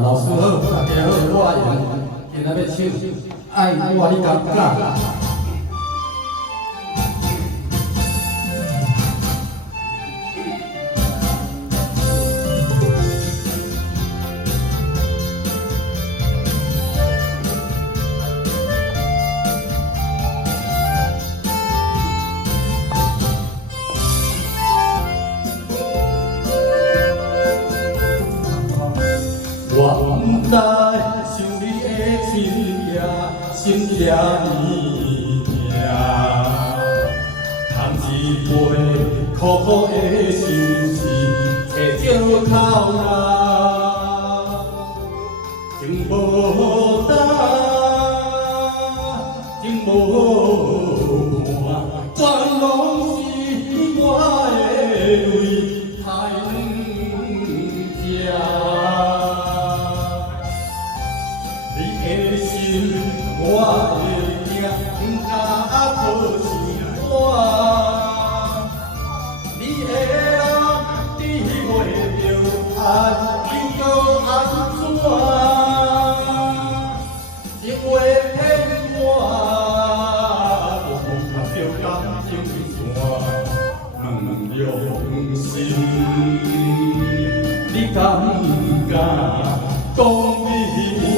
老师好，大家好，我今仔要唱爱我你敢不敢？我不知想你的深夜，深夜暝命，含一杯苦苦的心事，找借口啦，情无胆，情无满，全拢是我的泪太长。你的心，我的命，不敢讨心肝。你的人，你袂着爱，又搁安怎？情话骗我，无看着感情线，问用心，你敢不敢讲你？